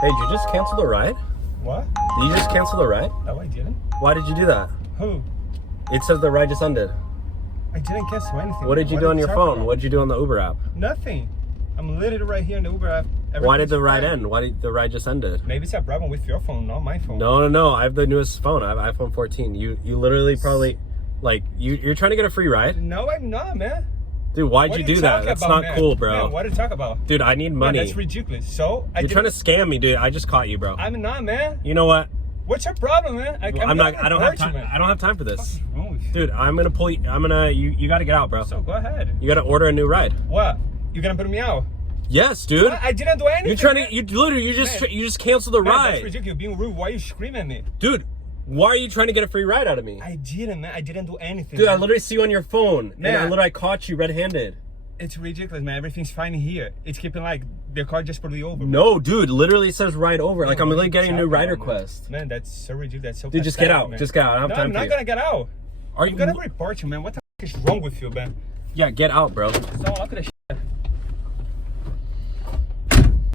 Hey, did you just cancel the ride? What? Did you just cancel the ride? No, I didn't. Why did you do that? Who? It says the ride just ended. I didn't cancel anything. What did you do on your phone? What did you do on the Uber app? Nothing. I'm literally right here in the Uber app. Why did the ride end? Why did the ride just ended? Maybe it's a problem with your phone, not my phone. No. I have the newest phone. I have iPhone 14. You literally probably, like, you're trying to get a free ride? No, I'm not, man. Dude, why'd you do that? That's not cool, bro. Man, what are you talking about? Dude, I need money. Man, that's ridiculous. So, you're trying to scam me, dude. I just caught you, bro. I'm not, man. You know what? What's your problem, man? I don't have time. I don't have time for this. What's wrong with you? Dude, you gotta get out, bro. So go ahead. You gotta order a new ride. What? You gonna put me out? Yes, dude. I didn't do anything. You just canceled the ride. That's ridiculous. You're being rude. Why are you screaming at me? Dude, why are you trying to get a free ride out of me? I didn't, man. I didn't do anything. Dude, man. I literally see you on your phone. Man. And I literally caught you red-handed. It's ridiculous, man. Everything's fine here. It's keeping like the car just put me over. No, dude. Literally says ride over. Man, like I'm literally getting a new ride request. Man, that's so ridiculous. That's so. Dude, just get out. Man. Just get out. I don't have time for you. I'm not gonna get out. Are I'm you gonna report you, man. What the f is wrong with you, man? Yeah, get out, bro. So look at the